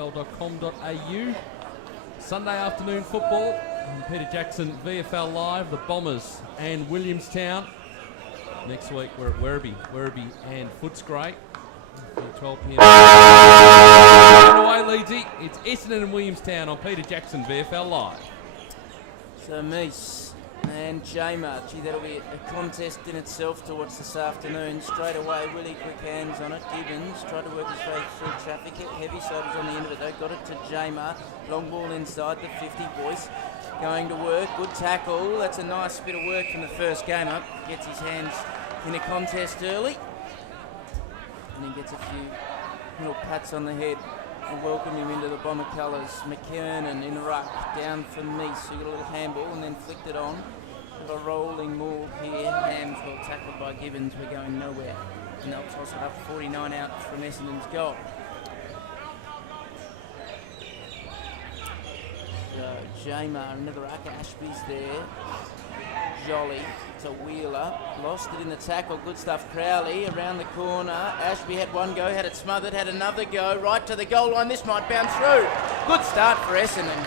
vfl.com.au. Sunday afternoon football on Peter Jackson VFL Live, the Bombers and Williamstown. Next week we're at Werribee and Footscray. 12 p.m. Away, Leedsy. It's Essendon and Williamstown on Peter Jackson VFL Live. So Meese and Jamer, gee, that'll be a contest in itself to watch this afternoon. Straight away, really quick hands on it. Gibbons tried to work his way through traffic. Heavy siders on the end of it though. Got it to Jamer. Long ball inside the 50. Boyce going to work. Good tackle. That's a nice bit of work from the first game up. Gets his hands in a contest early. And he gets a few little pats on the head and welcome him into the Bomber colours. McKernan in the ruck, down for Meese, who got a little handball and then flicked it on. Got a rolling move here. Hams well tackled by Gibbons. We're going nowhere. And they'll toss it up 49 out from Essendon's goal. So Jamar into the ruck. Ashby's there. Jolly to Wheeler, lost it in the tackle, good stuff. Crowley around the corner. Ashby had one go, had it smothered, had another go, right to the goal line. This might bounce through. Good start for Essendon.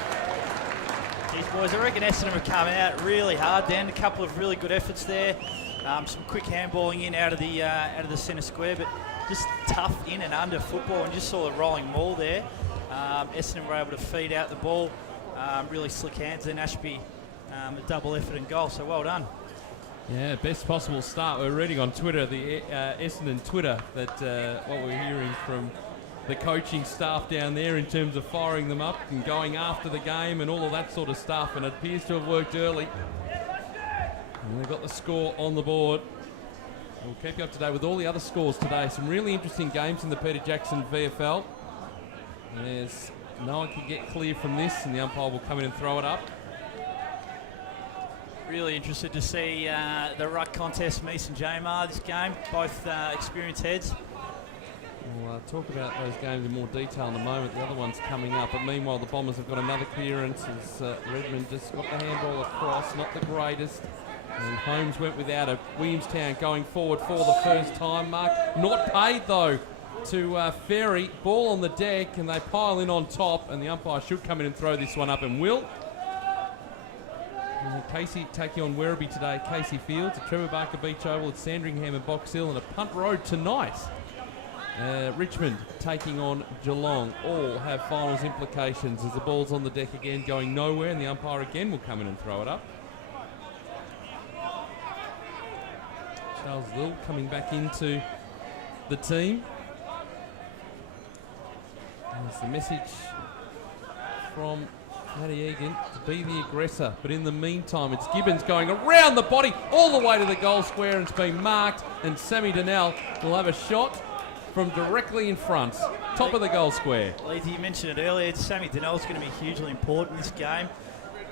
These boys, I reckon Essendon have come out really hard then. A couple of really good efforts there. Some quick handballing in out of the centre square, but just tough in and under football, and just saw a rolling maul there. Essendon were able to feed out the ball. Really slick hands, and Ashby a double effort and goal, so well done. Yeah, best possible start. We're reading on Twitter, the Essendon Twitter, that what we're hearing from the coaching staff down there in terms of firing them up and going after the game and all of that sort of stuff, and it appears to have worked early. And they've got the score on the board. We'll keep you up to date with all the other scores today. Some really interesting games in the Peter Jackson VFL. There's no one can get clear from this, and the umpire will come in and throw it up. Really interested to see the ruck contest, Meese and Jamar this game, both experienced heads. We'll talk about those games in more detail in a moment. The other one's coming up, but meanwhile the Bombers have got another clearance as Redmond just got the handball across, not the greatest. And Holmes went without it. Williamstown going forward for the first time. Mark not paid though to Ferry. Ball on the deck and they pile in on top, and the umpire should come in and throw this one up, and will. Casey taking on Werribee today, Casey Fields, at Trevor Barker Beach Oval at Sandringham and Box Hill, and a punt road tonight. Richmond taking on Geelong. All have finals implications as the ball's on the deck again, going nowhere, and the umpire again will come in and throw it up. Charles Lill coming back into the team. There's the message from Matty Egan to be the aggressor, but in the meantime it's Gibbons going around the body all the way to the goal square, and it's been marked, and Sammy Donnell will have a shot from directly in front, top of the goal square. Leeds, you mentioned it earlier, Sammy Donnell's going to be hugely important in this game.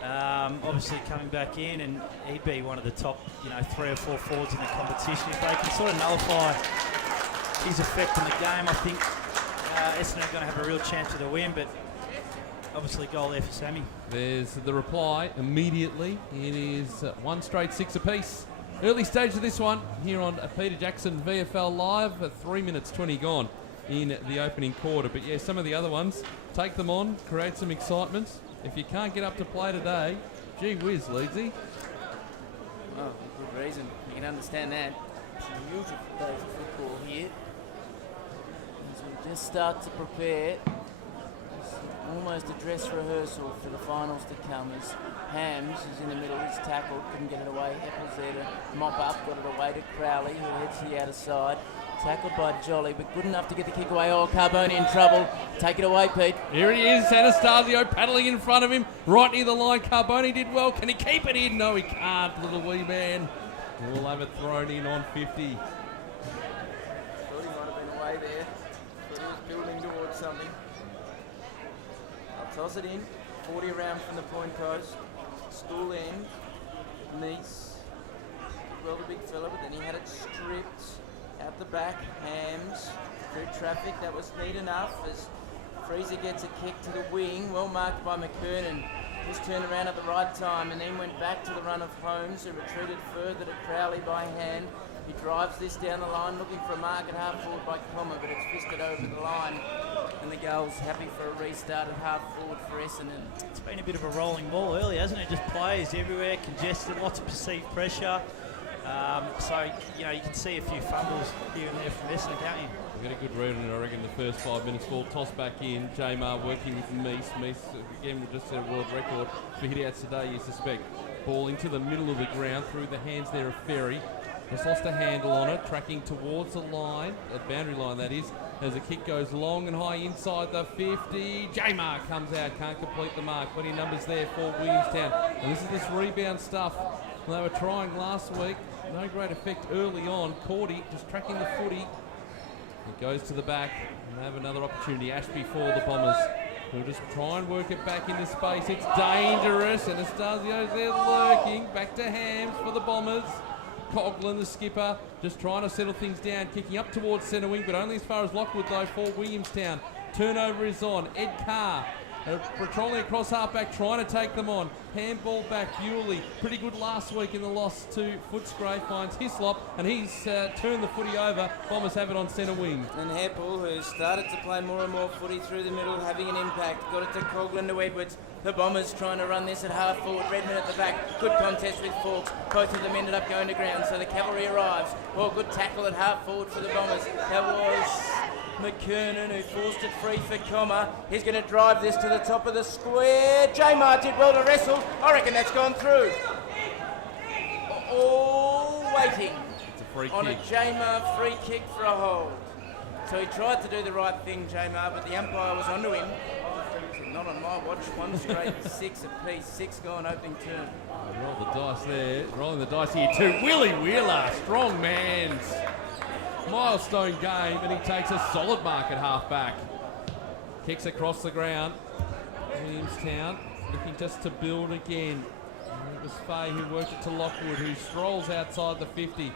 Obviously coming back in, and he'd be one of the top 3 or 4 forwards in the competition. If they can sort of nullify his effect in the game, I think Essendon are going to have a real chance of the win, but obviously goal there for Sammy. There's the reply immediately. It is 1 straight 6 apiece. Early stage of this one here on Peter Jackson VFL Live. 3 minutes 20 gone in the opening quarter. But yeah, some of the other ones, take them on, create some excitement. If you can't get up to play today, gee whiz, Leedsy. Oh, for good reason. You can understand that. It's a beautiful day for football here. As we just start to prepare. Almost a dress rehearsal for the finals to come, as Hams is in the middle, he's tackled, couldn't get it away. Epples there to mop up, got it away to Crowley, who heads to the outer side. Tackled by Jolly, but good enough to get the kick away. Oh, Carboni in trouble. Take it away, Pete. Here he is, Anastasio paddling in front of him, right near the line. Carboni did well. Can he keep it in? No, he can't, little wee man. We'll have it thrown in on 50. Thought he might have been away there. Thought he was building towards something. Toss it in, 40 around from the point post, Stool end, Meese, well the big fella, but then he had it stripped, out the back, Hams, through traffic, that was neat enough as Freezer gets a kick to the wing, well marked by McKernan, just turned around at the right time and then went back to the run of Holmes, who retreated further to Crowley by hand. He drives this down the line, looking for a mark at half forward by Comma, but it's fisted over the line. And the goals happy for a restart at half forward for Essendon. It's been a bit of a rolling ball early, hasn't it? Just players everywhere, congested, lots of perceived pressure. So, you know, you can see a few fumbles here and there from Essendon, can't you? We've got a good read on it, I reckon, the first 5 minutes. Ball tossed back in. Jamar working with Meese. Meese, again, will just set a world record for hit-outs today, you suspect. Ball into the middle of the ground, through the hands there of Ferry. Just lost a handle on it, tracking towards the line, the boundary line that is, as the kick goes long and high inside the 50. Jamar comes out, can't complete the mark. Plenty of numbers there for Williamstown. And this is this rebound stuff they were trying last week. No great effect early on. Cordy just tracking the footy. It goes to the back, and they have another opportunity. Ashby for the Bombers. We'll just try and work it back into space. It's dangerous. Anastasio's there lurking. Back to Hams for the Bombers. Coughlin, the skipper, just trying to settle things down. Kicking up towards centre wing, but only as far as Lockwood, though, for Williamstown. Turnover is on. Ed Carr patrolling across half-back, trying to take them on. Handball back, Bewley. Pretty good last week in the loss to Footscray. Finds Hislop, and he's turned the footy over. Bombers have it on centre wing. And Heppel, who started to play more and more footy through the middle, having an impact. Got it to Coughlin, to Edwards. The Bombers trying to run this at half forward. Redmond at the back. Good contest with Fawkes. Both of them ended up going to ground, so the cavalry arrives. Oh, good tackle at half forward for the Bombers. That was McKernan, who forced it free for Comma. He's going to drive this to the top of the square. Jamar did well to wrestle. I reckon that's gone through. Oh, waiting It's a free on kick. a Jamar free kick for a hold. So he tried to do the right thing, Jamar, but the umpire was onto him. Not on my watch. 1 straight, 6 apiece. 6 gone opening turn. Roll the dice there. Rolling the dice here too. Willie Wheeler, strong man's milestone game, and he takes a solid mark at half-back. Kicks across the ground. Williamstown looking just to build again. And it was Fay who worked it to Lockwood, who strolls outside the 50.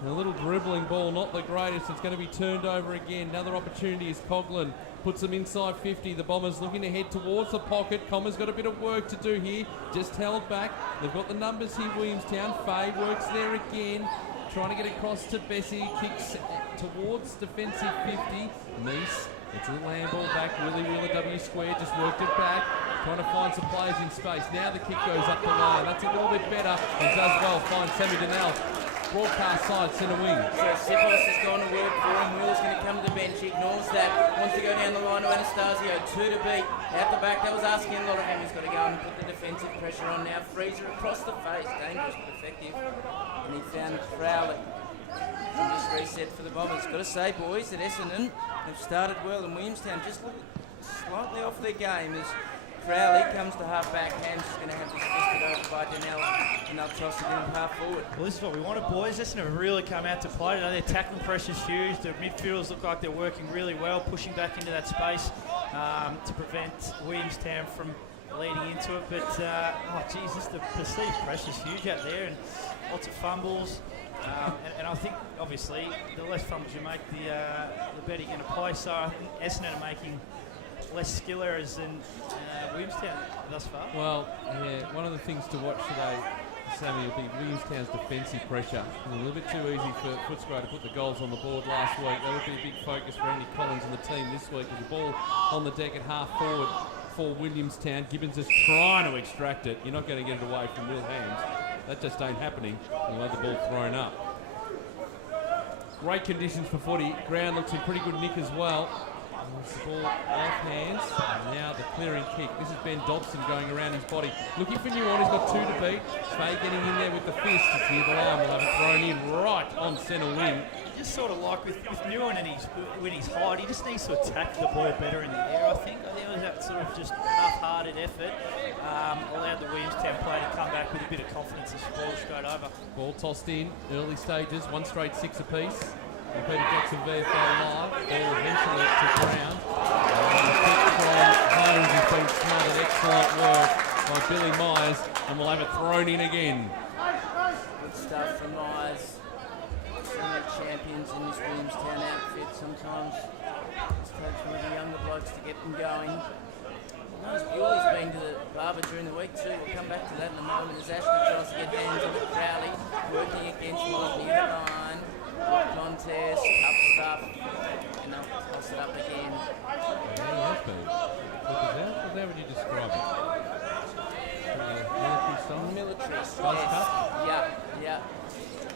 And a little dribbling ball, not the greatest. It's going to be turned over again. Another opportunity is Coughlin. Puts them inside 50. The Bombers looking to head towards the pocket. Comma's got a bit of work to do here. Just held back. They've got the numbers here, Williamstown. Fay works there again. Trying to get across to Bessie. Kicks towards defensive 50. Meese. It's a little handball back. Willie Wheeler W square. Just worked it back. Trying to find some players in space. Now the kick goes up the line. That's a little bit better. And does well. Finds Sammy Donnell. Broadcast side, centre wing. So Sipolis has gone to work for him. Wheeler's going to come to the bench. He ignores that. Wants to go down the line to Anastasio. 2 to beat. Out the back. That was asking a lot of him. He's got to go and put the defensive pressure on now. Freezer across the face. Dangerous but effective. And he found Crowley. And just reset for the Bombers. Got to say, boys, that Essendon have started well, and Williamstown just look slightly off their game as Crowley comes to half-back. Hams is going to have this fisted over by Donnell, and they'll toss it in half forward. Well, this is what we wanted, boys. Essendon have really come out to play today. Their tackling pressure's huge. The midfielders look like they're working really well, pushing back into that space to prevent Williamstown from leading into it. But, oh, Jesus, the perceived pressure's huge out there, and lots of fumbles. And I think, obviously, the less fumbles you make, the better you're going to play. So I think Essendon are making less skill errors than Williamstown thus far. Well, yeah, one of the things to watch today, Sammy, will be Williamstown's defensive pressure. It was a little bit too easy for Footscray to put the goals on the board last week. That would be a big focus for Andy Collins and the team this week. With the ball on the deck at half forward for Williamstown. Gibbons is trying to extract it. You're not going to get it away from Will Hams. That just ain't happening. You'll have the ball thrown up. Great conditions for footy. Ground looks in pretty good nick as well. The ball off hands. And now the clearing kick. This is Ben Dobson going around his body. Looking for Nuon. He's got 2 to beat. Fay getting in there with the fist. It's near the line. We'll have it thrown in right on centre wing. Just sort of like with Nuon and when he's height, he just needs to attack the ball better in the air, I think. I think it was that sort of just half-hearted effort. Allowed the Williamstown player to come back with a bit of confidence and ball straight over. Ball tossed in, early stages, 1 straight 6 apiece. And Peter Jackson VFL live. Ball eventually to ground. And the kick from Holmes has been smothered. Excellent work by Billy Myers, and we'll have it thrown in again. Good stuff from Myers. Some champions in this Williamstown outfit. Sometimes it takes one of the younger blokes to get them going. Notice Bewley's been to the barber during the week too. We'll come back to that in a moment as Ashley tries to get hands on the Crowley. Working against Mike near the line. Good contest, up stuff. And they'll toss it up again. Yeah, he has been. How would you describe it? Military style? Military Buzz style. cut? Yeah.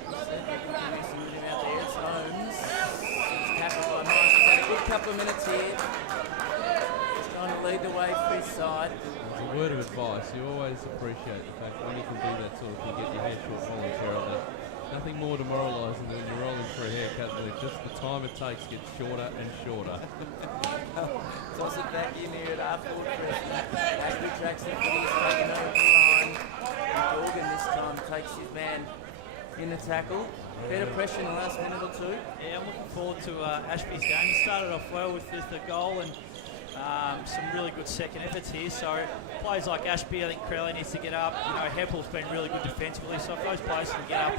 Missing with him out there. It's Holmes. He's tackled by Nice. He's had a good couple of minutes here. He's trying to lead the way for his side. As a word of advice, you always appreciate the fact that when you can do that sort of thing, get your hair short voluntarily. Nothing more demoralising than when you're rolling for a haircut, and just the time it takes gets shorter and shorter. Toss it back in here at half-forward pressure. Ashby tracks it, but he's taken over the line. And Dorgan this time takes his man in the tackle. Better pressure in the last minute or two. Yeah, I'm looking forward to Ashby's game. He started off well with the goal and some really good second efforts here. So players like Ashby, I think Crowley needs to get up. You know, Heppel's been really good defensively. So if those players can get up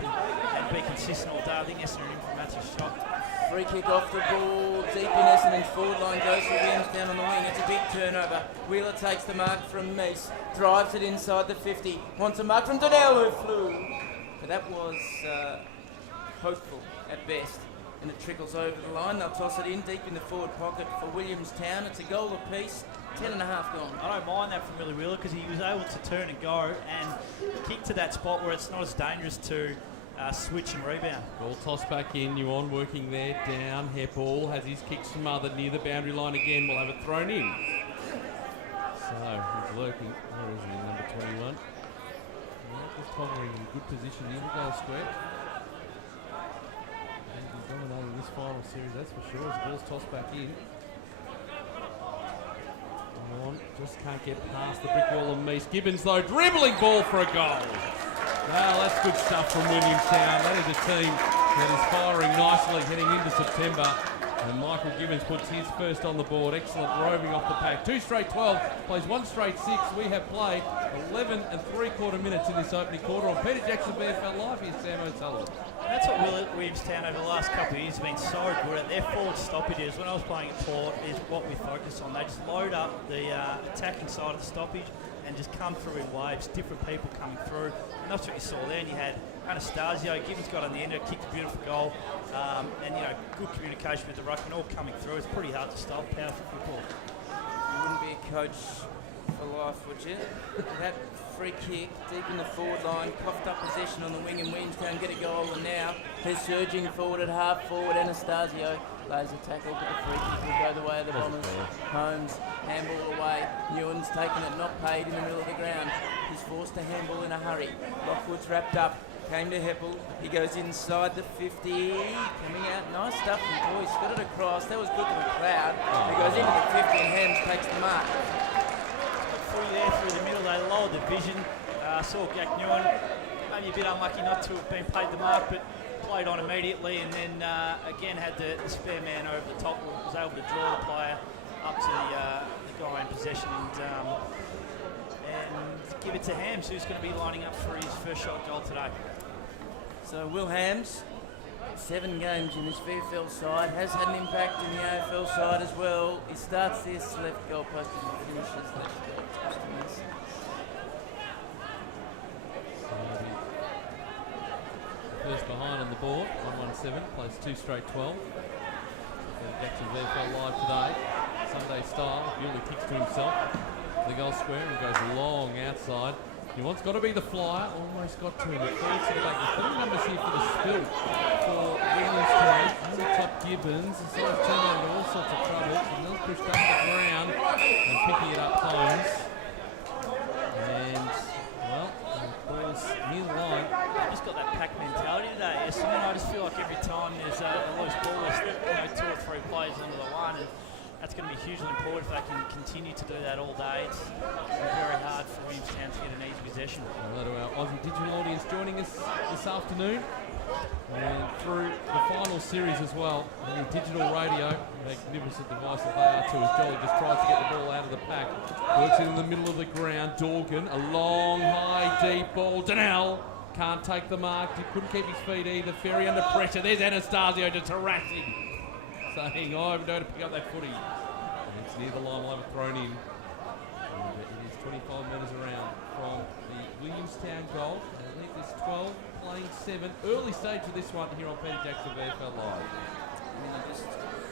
and be consistent all day, I think Essendon are in for a massive shot. Free kick off the ball, deep in Essendon's forward line, goes for Williamstown on the wing. It's a big turnover. Wheeler takes the mark from Meese, drives it inside the 50, wants a mark from Donnell who flew. But that was hopeful at best. And it trickles over the line. They'll toss it in deep in the forward pocket for Williamstown. It's a goal apiece, 10 and a half gone. I don't mind that from Willie Wheeler because he was able to turn and go and kick to that spot where it's not as dangerous to switch and rebound. Ball tossed back in, Yuan working there, down, Heppel has his kick smothered near the boundary line again, we'll have it thrown in. So, he's lurking, where is he, number 21? Just hovering in good position in the goal square. And he's dominating this final series, that's for sure, as the ball's tossed back in. Yuan just can't get past the brick wall of Meese. Gibbons though, dribbling ball for a goal. Well, that's good stuff from Williamstown. That is a team that is firing nicely heading into September. And Michael Gibbons puts his first on the board. Excellent roving off the pack. 2 straight 12, plays 1 straight 6. We have played 11 3/4 minutes in this opening quarter. On Peter Jackson VFL Live, here's Sam O'Sullivan. That's what Williamstown over the last couple of years have been so good at. Their forward stoppages, when I was playing at Port, is what we focus on. They just load up the attacking side of the stoppage and just come through in waves, different people coming through. And that's what you saw there. And you had Anastasio, Gibbons got on the end, kicked a beautiful goal, and you know, good communication with the ruckman, all coming through. It's pretty hard to stop. Powerful football. You wouldn't be a coach for life, would you? That free kick deep in the forward line, coughed up possession on the wing, and Williamstown get a goal. And now he's surging forward at half forward. Anastasio lays a tackle, but the free kick will go the way of the Bombers. Holmes, handball away. Newen's taken it, not paid in the middle of the ground. He's forced to handball in a hurry. Lockwood's wrapped up. Came to Heppel. He goes inside the 50. Coming out. Nice stuff from Boyce. Got it across. That was good to McLeod. He goes into the 50 and Hams takes the mark. Through there, through the middle, they lowered the vision. Saw Gak Newen. Maybe a bit unlucky not to have been paid the mark, but played on immediately, and then again had the spare man over the top. Was able to draw the player up to the guy in possession and give it to Hams, who's going to be lining up for his first shot goal today. So Will Hams, 7 games in this VFL side, has had an impact in the AFL side as well. He starts this left goal post and finishes left goal post. First behind on the board, 117, plays 2 straight 12. Jackson VFL Live today, Sunday style. Bewley kicks to himself, the goal square, and goes long outside. He wants got to be the flyer, almost got to him. It falls to the back. There's 3 numbers here for the spill for Williamstown. On the top, Gibbons. He's sort of turned into all sorts of trouble. And they'll push back the ground and picking it up Holmes. And, well, the ball's near the line. Just got that pack mentality today. Essendon, I just feel like every time there's a loose ball, there's 2 or 3 players under the line, and that's going to be hugely important if they can continue to do that all day. It's very hard for Williamstown to get an easy possession. Hello to our Aussie digital audience joining us this afternoon, and through the final series as well. On digital radio, magnificent device that they are too, as Jolly just tries to get the ball out of the pack. Works it in the middle of the ground. Dorgan, a long, high, deep ball. Donnell can't take the mark. He couldn't keep his feet either. Ferry under pressure. There's Anastasio just harassing, saying, oh, I'm going to pick up that footy. And it's near the line. We'll have it thrown in. And it is 25 metres around from the Williamstown goal. And I think there's 12 playing 7. Early stage of this one here on Peter Jackson VFL Live. And then just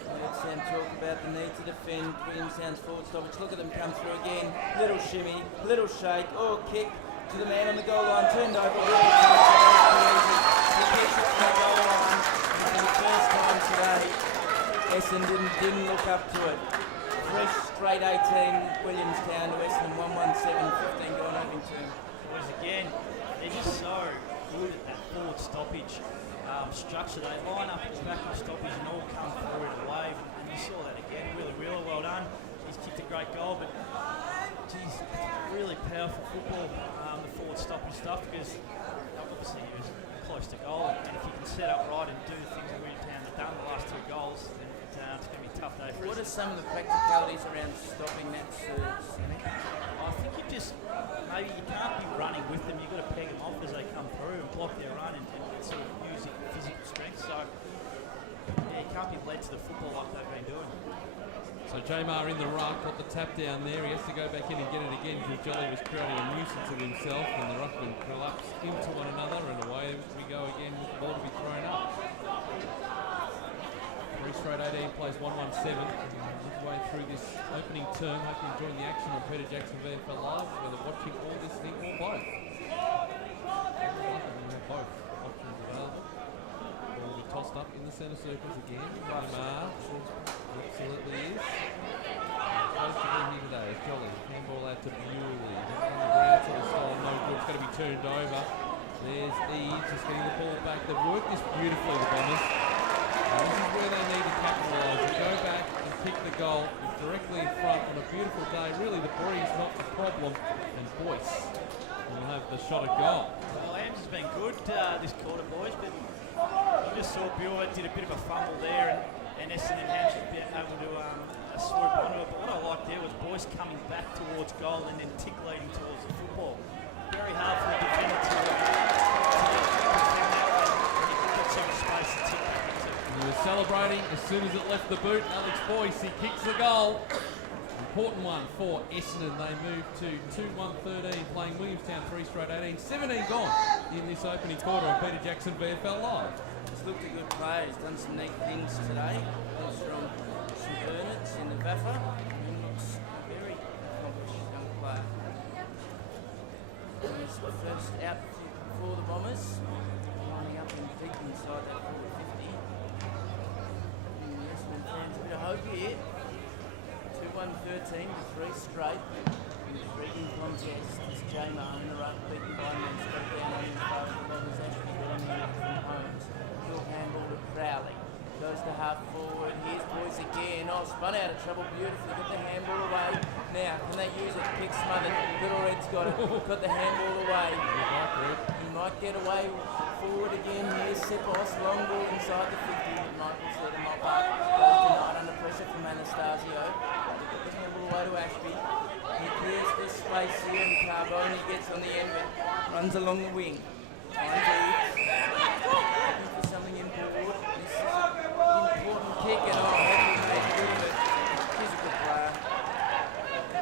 Let's talk about the need to defend Williamstown's forward stoppage. Look at them come through again. Little shimmy, little shake, or kick to the man on the goal line. Turned over. Really the kick to the goal line. And for the first time today, Essendon didn't look up to it. Fresh straight 18, Williamstown to Essendon 117, 15 gone Ovington. Boys, again, they're just so good at that forward stoppage structure. They line up at the back of stoppage and all come forward and wave. And you saw that again. Really well done. He's kicked a great goal, but geez, really powerful football, the forward stoppage stuff, because obviously he was close to goal. And if you can set up right and do the things that Williamstown have done the last 2 goals, then it's going to be a tough day for us. What are some of the practicalities around stopping that surge? I think maybe you can't be running with them. You've got to peg them off as they come through and block their run and sort of use your physical strength. So, yeah, you can't be led to the football like they've been doing. So Jamar in the ruck, got the tap down there. He has to go back in and get it again because Jolly was creating a nuisance of himself, and the ruckmen collapse into one another, and away we go again with the ball to be thrown up. 3 straight 18 plays 117. Way through this opening term. Hope you're enjoying the action on Peter Jackson VFL Live, whether watching or listening or both. We have both options available. Ball will be tossed up in the centre circles again. Jamar absolutely is. Close to being here today is Jolly. Handball out to Bewley. On the ground to the side, no good. It's going to be turned over. There's Eve just getting the ball back. They've worked this beautifully, the Bombers. And this is where they need to capitalise. They go back and kick the goal directly in front on a beautiful day. Really, the breeze not the problem, and Boyce will have the shot at goal. Well, Ams has been good this quarter, boys, but I just saw Buell did a bit of a fumble there, and Essendon Hams was able to swoop onto it. But what I liked there was Boyce coming back towards goal and then tick leading towards the football. Very hard for a defender to defend that when you've got so much space to tick back into. He was celebrating as soon as it left the boot. Alex Boyce, he kicks the goal. Important one for Essendon. They move to 2-1-13, playing Williamstown 3 straight 18. 17 gone in this opening quarter on Peter Jackson VFL Live. He's looked a good player. He's done some neat things today. He's from St Bernard's in the VFL. He looks a very accomplished young player. He's the first out for the Bombers, lining up in deep inside that 450. Essendon fans a bit of hope here. 2-1-13 to 3 straight. Intriguing contest. It's Jamar in the ruck, beaten by him and straight down on his boat. The Bombers actually got him here from Holmes. Little handball to Crowley. Goes to half forward. Here's Boyce again. Oh, spun out of trouble beautifully. Got the handball away. Now, can they use it? Pick smothered. Little Red's got it. Got the handball away. He might get away forward again. Here's Sepos. Long ball inside the 50. Michael's there to mop up. Goes tonight under pressure from Anastasio. Got the handball away to Ashby. He clears this space here and Carbone gets on the end of it. Runs along the wing. Looking for something important. This is an important kick and how do you make good of it? He's a good player.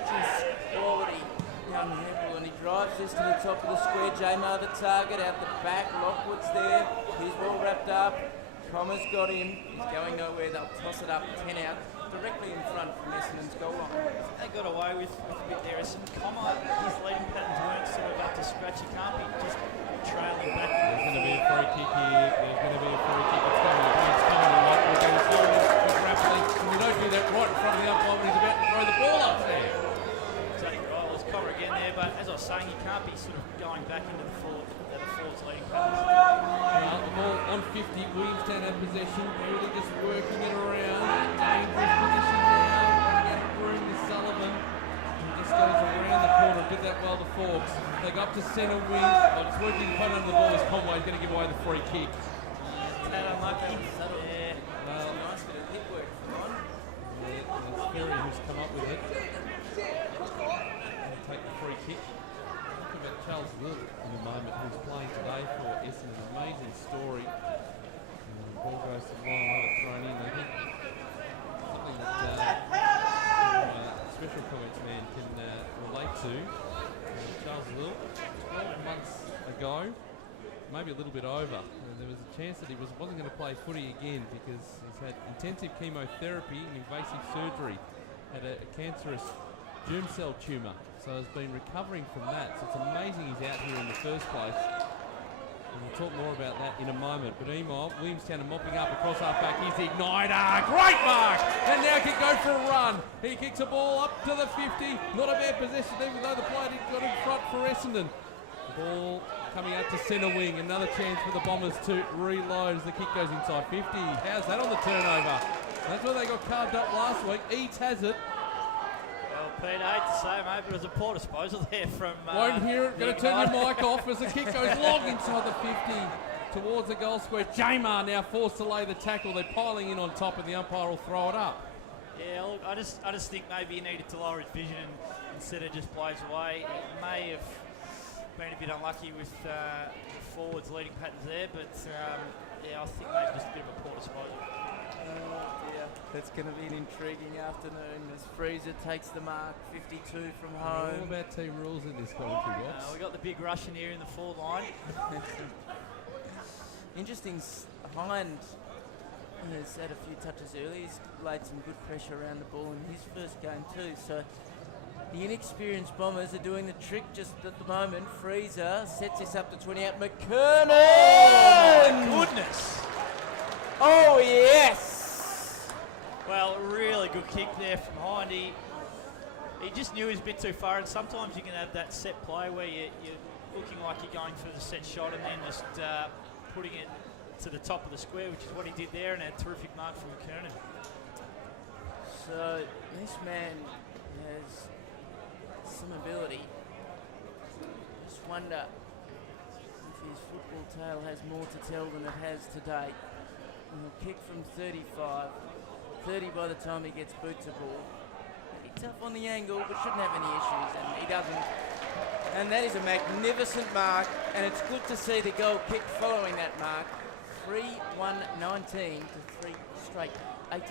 Just quality young handball, and he drives this to the top of the square. Jamar the target out the back. Lockwood's there. He's well wrapped up. Commer's got him. He's going nowhere. They'll toss it up 10 out directly in front from Essendon's goal line. They got away with a bit there. Comer, his leading patterns weren't sort of up to scratch. He can't be just trailing back. There's going to be a free kick here. There's going to be a free kick. It's coming. It's coming. We're going slowly, rapidly. And we don't do that right in front of the umpire when he's about to throw the ball up there. Exactly right. There's Comer again there, but as I was saying, he can't be sort of going back into the forward's leading patterns. The ball on 50. Williamstown had possession. Really just working it around. Dangerous position now. Running out of room is Sullivan. He just goes around the corner. Did that well to Forbes. They go up to centre wing. But it's working in front of the ball as Conway's going to give away the free kick. Is that unlucky? Yeah. Well, nice bit of hit work from on. Yeah, that's Ferry who's come up with it. He'll take the free kick. Talk about Charles Wilk in a moment, who's playing today for Essendon. An amazing story. Ball goes to the line, have it thrown in. I think something that special comments man can relate to. Charles Wilk, 12 months ago, maybe a little bit over. There was a chance that he wasn't going to play footy again because he's had intensive chemotherapy and invasive surgery, had a cancerous germ cell tumour, so has been recovering from that. So it's amazing he's out here in the first place. And we'll talk more about that in a moment. But meanwhile, Williamstown are mopping up across half back. Here's the igniter. Great mark! And now can go for a run. He kicks a ball up to the 50. Not a bad possession, even though the player got in front for Essendon. The ball coming out to centre wing. Another chance for the Bombers to reload as the kick goes inside 50. How's that on the turnover? That's where they got carved up last week. Eads has it. Well, Pete, I hate to say, mate, but it was a poor disposal there from... Won't hear it. Going to turn your mic off as the kick goes long inside the 50 towards the goal square. Jamar now forced to lay the tackle. They're piling in on top and the umpire will throw it up. Yeah, look, I just think maybe he needed to lower his vision and instead of just plays away. He may have been a bit unlucky with the forwards leading patterns there, but yeah, I think maybe just a bit of a poor disposal. Yeah, that's going to be an intriguing afternoon as Freezer takes the mark, 52 from home. All about team rules in this commentary box. We got the big Russian here in the forward line. Interesting, Hind has had a few touches early. He's laid some good pressure around the ball in his first game too. So the inexperienced Bombers are doing the trick just at the moment. Freezer sets this up to 28. McKernan! Oh, my goodness! Oh, yes! Well, really good kick there from Hind. He just knew he was a bit too far, and sometimes you can have that set play where you're looking like you're going for the set shot and then just putting it to the top of the square, which is what he did there, and a terrific mark from McKernan. So this man has some ability. Just wonder if his football tale has more to tell than it has today. And he'll kick from 35, 30 by the time he gets boots a ball. Be tough on the angle, but shouldn't have any issues, and he doesn't. And that is a magnificent mark, and it's good to see the goal kick following that mark. 3-1-19 to 3 straight. 18,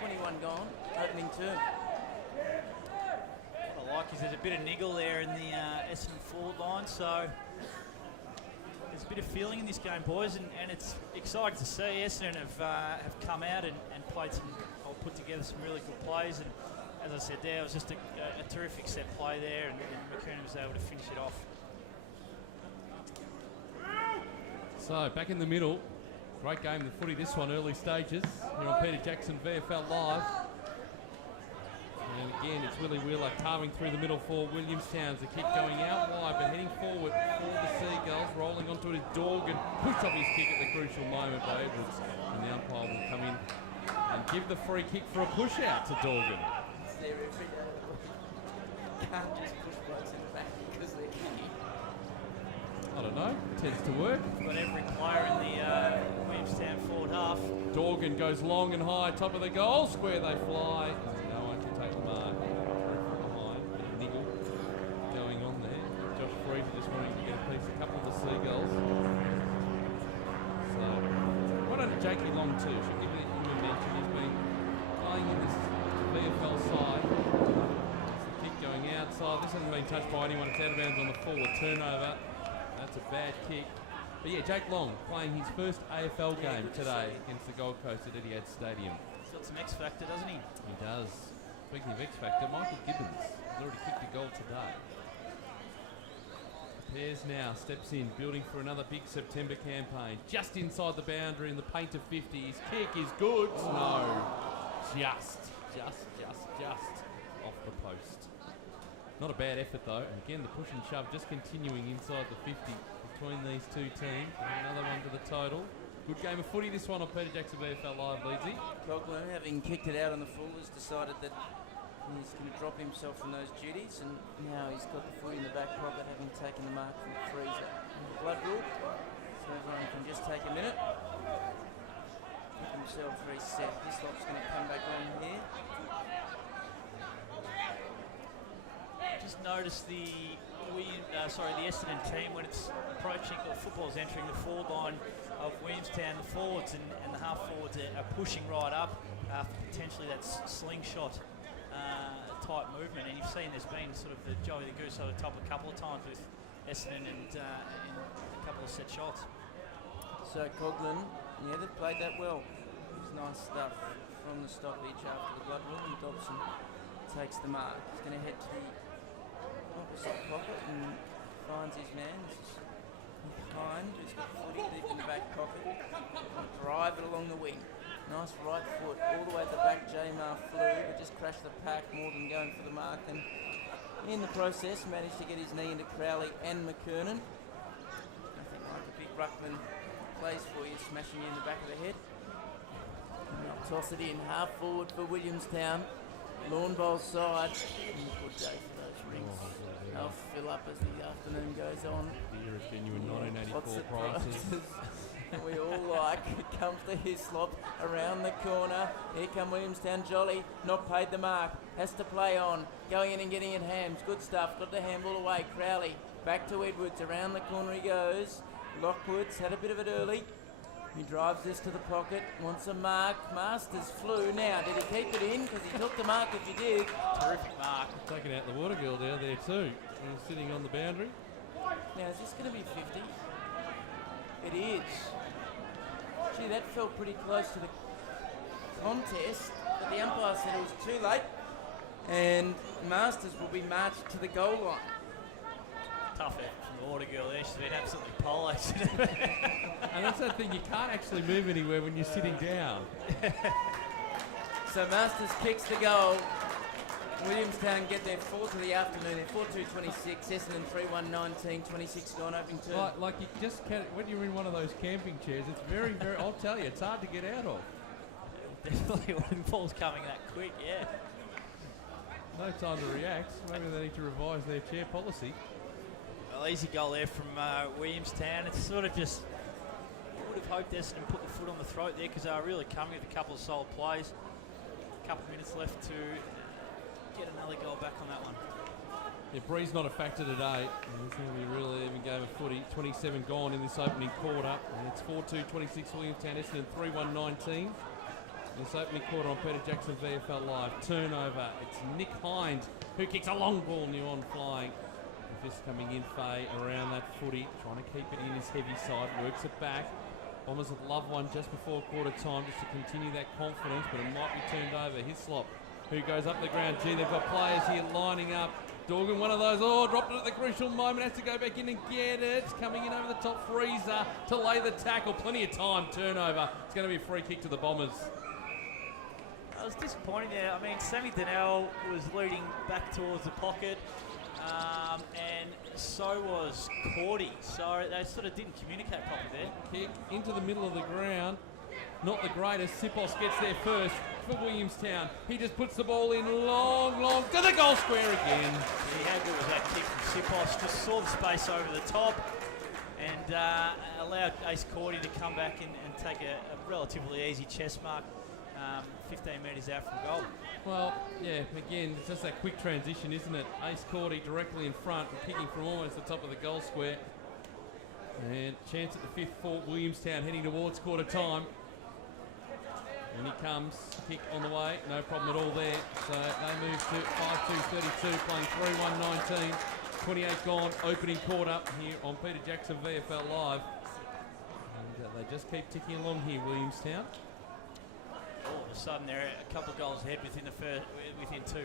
21 gone, opening term. What I like is there's a bit of niggle there in the Essendon forward line, so there's a bit of feeling in this game, boys, and it's exciting to see. Essendon have come out and played some, or put together some really good plays, and as I said there, it was just a terrific set play there, and McKernan was able to finish it off. So back in the middle. Great game of footy, this one, early stages. Here on Peter Jackson VFL Live. And again, it's Willie Wheeler carving through the middle for Williamstown. The kick going out wide, but heading forward for the Seagulls. Rolling onto it is Dorgan. Push off his kick at the crucial moment by Edwards. And the umpire will come in and give the free kick for a push out to Dorgan. Can't just push blokes in the back because they're kicking. I don't know, tends to work. Got every player in the Williamstown forward half. Dorgan goes long and high, top of the goal square they fly. No one can take the mark. From behind, bit of niggle going on there. Josh Freezer just wanting to get a piece, a couple of the Seagulls. So, why don't Jakey Long too? Should give him a mention. He's been playing in this VFL side. It's the kick going outside. This hasn't been touched by anyone. It's out of bounds on the forward turnover. That's a bad kick. But yeah, Jake Long playing his first AFL game today against the Gold Coast at Etihad Stadium. He's got some X factor, doesn't he? He does. Speaking of X factor, Michael Gibbons has already kicked a goal today. Pears now steps in, building for another big September campaign. Just inside the boundary in the paint of 50. His kick is good. No. Just off the post. Not a bad effort though, and again the push and shove just continuing inside the 50 between these two teams. Another one to the total. Good game of footy this one on Peter Jackson VFL Live, Leedsy. Coughlin, having kicked it out on the full, has decided that he's going to drop himself from those duties, and now he's got the footy in the back pocket, having taken the mark from Freezer. Blood rule, so everyone can just take a minute. Get themselves reset. This lot's going to come back on here. Just noticed the Essendon team when it's approaching, or football's entering the forward line of Williamstown, the forwards and the half forwards are pushing right up after potentially that slingshot type movement, and you've seen there's been sort of the Joey the Goose over the top a couple of times with Essendon and in a couple of set shots. So Coughlin, yeah, they've played that well. It's nice stuff from the stoppage after the blood rule, and Dobson takes the mark. He's going to head to the opposite pocket and finds his man. This is Hind, who's got footy deep in the back pocket. Drive it along the wing. Nice right foot all the way at the back. Jamar flew, but just crashed the pack more than going for the mark. And in the process, managed to get his knee into Crowley and McKernan. Nothing like a big ruckman plays for you, smashing you in the back of the head. And they'll toss it in, half forward for Williamstown. Lawn bowl side. Good day for those rings. They'll fill up as the afternoon goes on. Here is genuine 1984 Lots of prices. we all like. It comes to Hislop around the corner. Here come Williamstown. Jolly, not paid the mark. Has to play on. Going in and getting it Hams. Good stuff. Got the handball away. Crowley back to Edwards. Around the corner he goes. Lockwood's had a bit of it early. He drives this to the pocket. Wants a mark. Masters flew. Now, did he keep it in? Because he took the mark if he did. Terrific mark. Taking out the water girl down there too. He's sitting on the boundary. Now, is this going to be 50? It is. Gee, that felt pretty close to the contest, but the umpire said it was too late, and Masters will be marched to the goal line. Tough effort from the water girl there. She's been absolutely polished. And that's that thing, you can't actually move anywhere when you're sitting down. So Masters kicks the goal. Williamstown get their fourth of the afternoon. They're 4-2-26. Essendon 3-1-19. 26 gone, opening turn. Like you just can't, when you're in one of those camping chairs, it's very, very, I'll tell you, it's hard to get out of. Definitely when the ball's coming that quick, yeah. No time to react. Maybe they need to revise their chair policy. Well, easy goal there from Williamstown. It's sort of just, I would have hoped Essendon put the foot on the throat there because they were really coming with a couple of solid plays. A couple of minutes left to get another goal back on that one. Yeah, Bree's not a factor today. It's going to be a really even game of footy. 27 gone in this opening quarter. And it's 4-2-26 Williamstown, Essendon 3-1-19. This opening quarter on Peter Jackson VFL Live. Turnover. It's Nick Hind who kicks a long ball new on flying. Just coming in, Faye, around that footy, trying to keep it in his heavy side, works it back. Bombers would love one just before quarter time just to continue that confidence, but it might be turned over. Hislop, who goes up the ground. Gee, they've got players here lining up. Dorgan, one of those, dropped it at the crucial moment, has to go back in and get it. Coming in over the top, Freezer to lay the tackle. Plenty of time, turnover. It's going to be a free kick to the Bombers. I was disappointed there. I mean, Sammy Donnell was leading back towards the pocket. And so was Cordy. So they sort of didn't communicate properly there. Kick into the middle of the ground. Not the greatest. Sipos gets there first for Williamstown. He just puts the ball in long to the goal square again. Yeah, how good was that kick from Sipos? Just saw the space over the top and allowed Ace Cordy to come back and take a relatively easy chest mark. 15 metres out from goal. Well, yeah, again, it's just that quick transition, isn't it? Ace Cordy directly in front and kicking from almost the top of the goal square. And chance at the fifth for Williamstown heading towards quarter time. And he comes, kick on the way, no problem at all there. So they move to 5-2-32, playing 3-1-19. 28 gone, opening quarter here on Peter Jackson VFL Live. And they just keep ticking along here, Williamstown. All of a sudden, they're a couple of goals ahead within 2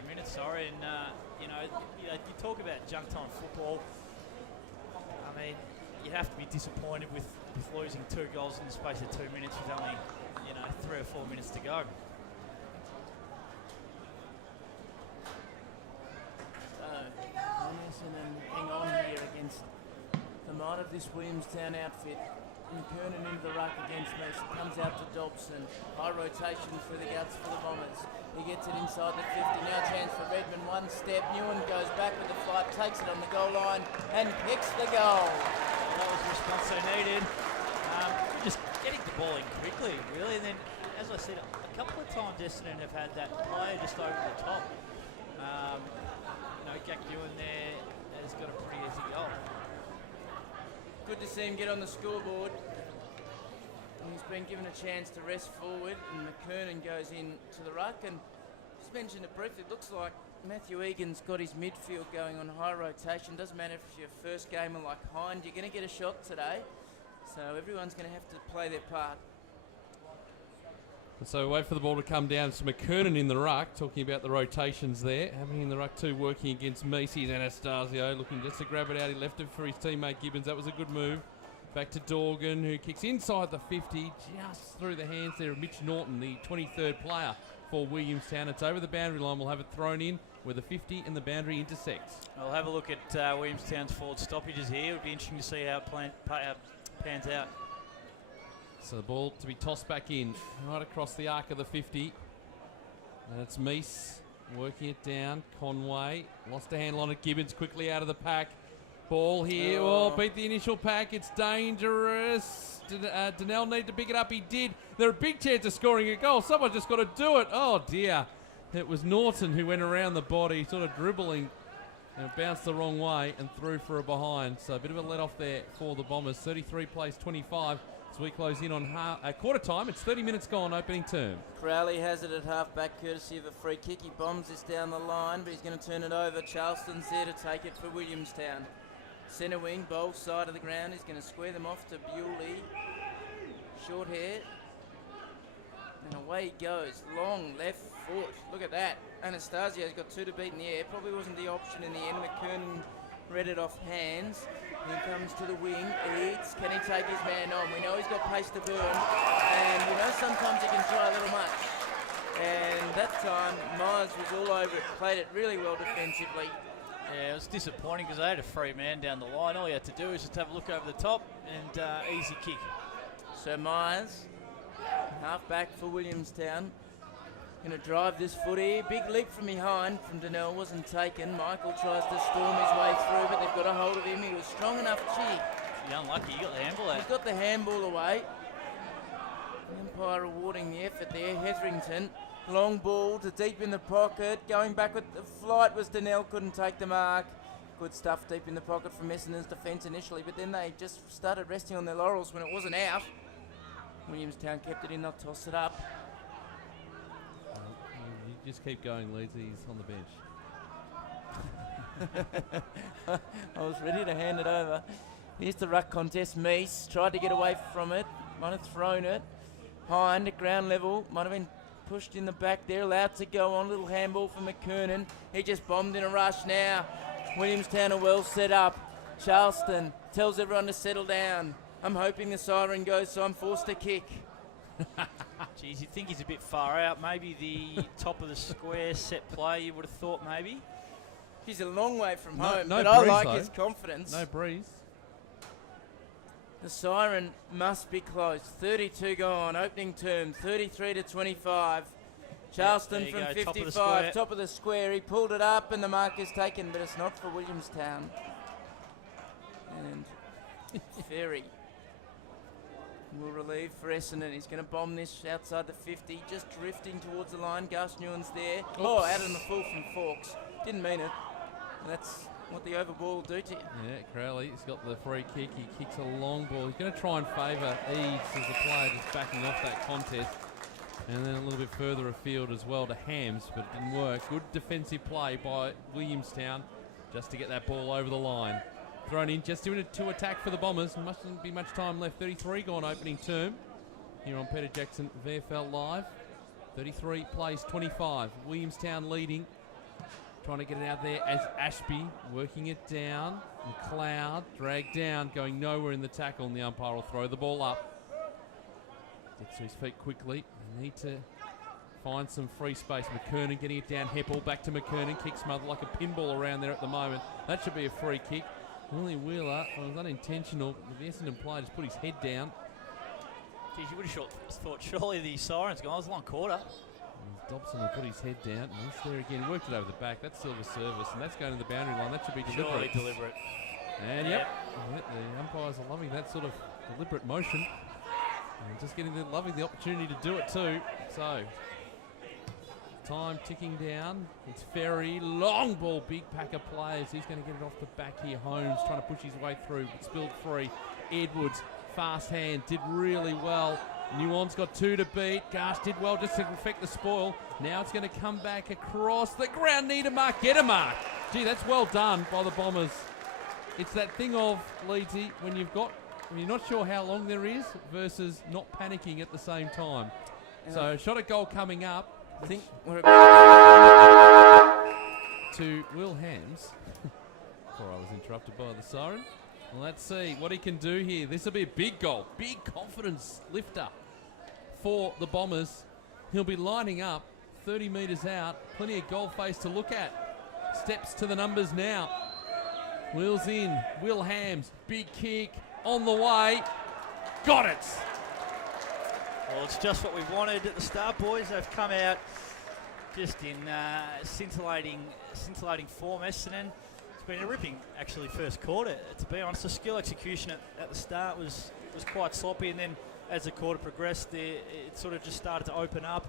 minutes. And you talk about junk time football. I mean, you have to be disappointed with losing 2 goals in the space of 2 minutes with only 3 or 4 minutes to go. So, Essendon hang on here against the might of this Williamstown outfit. McKernan into the ruck against Mason, comes out to Dobson. High rotation through the guts for the Bombers. He gets it inside the 50. Now chance for Redmond. One step. Newen goes back with the flight, takes it on the goal line and kicks the goal. Well, that was the response they needed. Just getting the ball in quickly, really. And then, as I said, a couple of times Essendon have had that player just over the top. Gak Ewan there has got a pretty easy goal. Good to see him get on the scoreboard. He's been given a chance to rest forward, and McKernan goes in to the ruck. And just mentioned it briefly, it looks like Matthew Egan's got his midfield going on high rotation. Doesn't matter if it's your first gamer like Hind, you're going to get a shot today. So everyone's going to have to play their part. And so we wait for the ball to come down. It's McKernan in the ruck, talking about the rotations there. Having in the ruck too, working against Macy's Anastasio, looking just to grab it out. He left it for his teammate Gibbons. That was a good move. Back to Dorgan, who kicks inside the 50, just through the hands there of Mitch Norton, the 23rd player for Williamstown. It's over the boundary line. We'll have it thrown in where the 50 and the boundary intersects. We'll have a look at Williamstown's forward stoppages here. It'll be interesting to see how it pans out. So the ball to be tossed back in, right across the arc of the 50. And it's Meese working it down. Conway lost a handle on it. Gibbons quickly out of the pack. Ball here. Oh, beat the initial pack. It's dangerous. Donnell needed to pick it up. He did. There a big chance of scoring a goal. Someone just got to do it. Oh, dear. It was Norton who went around the body, sort of dribbling, and bounced the wrong way and threw for a behind. So a bit of a let-off there for the Bombers. 33 plays 25. As we close in on quarter time, it's 30 minutes gone, opening term. Crowley has it at half-back, courtesy of a free kick. He bombs this down the line, but he's going to turn it over. Charleston's there to take it for Williamstown. Centre wing, bowl side of the ground. He's going to square them off to Bewley. Short hair. And away he goes. Long left foot. Look at that. Anastasio's got 2 to beat in the air. Probably wasn't the option in the end. McKernan read it off hands. He comes to the wing. Eats. Can he take his man on? We know he's got pace to burn. And we know sometimes he can try a little much. And that time, Myers was all over it. Played it really well defensively. Yeah, it was disappointing because they had a free man down the line. All he had to do was just have a look over the top and easy kick. So Myers, half back for Williamstown. Going to drive this foot here. Big leap from behind from Donnell. Wasn't taken. Michael tries to storm his way through, but they've got a hold of him. He was strong enough. He's unlucky. He got the handball out. He's got the handball away. The umpire rewarding the effort there. Hetherington. Long ball to deep in the pocket. Going back with the flight was Donnell. Couldn't take the mark. Good stuff deep in the pocket from Essendon's defence initially, but then they just started resting on their laurels when it wasn't out. Williamstown kept it in. They'll toss it up. You just keep going, Leeds. He's on the bench. I was ready to hand it over. Here's the ruck contest. Meese tried to get away from it. Might have thrown it. Hind at ground level. Might have been pushed in the back there. Allowed to go on. Little handball for McKernan. He just bombed in a rush now. Williamstown are well set up. Charleston tells everyone to settle down. I'm hoping the siren goes, so I'm forced to kick. Geez, you'd think he's a bit far out. Maybe the top of the square set play, you would have thought maybe. He's a long way from home, no but I breeze, like though. his confidence. No breeze. The siren must be close. 32 gone, opening term, 33 to 25. Charleston Yep, from there you go, 55, top of the square. He pulled it up and the mark is taken, but it's not for Williamstown. And Ferry will relieve for Essendon. He's going to bomb this outside the 50, just drifting towards the line. Gus Nguyen's there. Oops. Oh, out on the full from Fawkes. Didn't mean it. And that's what the over ball will do to you. Yeah, Crowley, he's got the free kick. He kicks a long ball. He's going to try and favour Eads as the player just backing off that contest. And then a little bit further afield as well to Hams, but it didn't work. Good defensive play by Williamstown just to get that ball over the line. Thrown in just to attack for the Bombers. Mustn't be much time left. 33 gone opening term here on Peter Jackson VFL Live. 33 plays 25. Williamstown leading. Trying to get it out there as Ashby working it down. McLeod dragged down, going nowhere in the tackle, and the umpire will throw the ball up. Gets to his feet quickly. They need to find some free space. McKernan getting it down. Heppel back to McKernan. Kick smothered like a pinball around there at the moment. That should be a free kick. Willie Wheeler, well, it was unintentional. The Essendon player just put his head down. Geez, you would have thought surely the siren's gone. It was a long quarter. And Dobson will put his head down. And he's there again. He worked it over the back. That's Silver service, and that's going to the boundary line. That should be deliberate. Surely deliberate. And yep, the umpires are loving that sort of deliberate motion. And just loving the opportunity to do it too. So, time ticking down. It's Ferry, long ball, big pack of players. He's going to get it off the back here. Holmes trying to push his way through, but spilled free. Edwards, fast hand, did really well. Nuon's got 2 to beat. Garsh did well just to affect the spoil. Now it's going to come back across the ground. Need a mark, get a mark. Gee, that's well done by the Bombers. It's that thing of, Leedsy, when you're not sure how long there is versus not panicking at the same time. So shot at goal coming up. I think we're to Will Hams. Before I was interrupted by the siren. Well, let's see what he can do here. This will be a big goal. Big confidence lifter for the Bombers. He'll be lining up 30 metres out. Plenty of goal face to look at. Steps to the numbers now. Wheels in. Will Hams. Big kick. On the way. Got it. Well, it's just what we wanted at the start, boys. They've come out just in scintillating form. Essendon. It's been a ripping, actually, first quarter. To be honest, the skill execution at the start was quite sloppy, and then as the quarter progressed, it sort of just started to open up.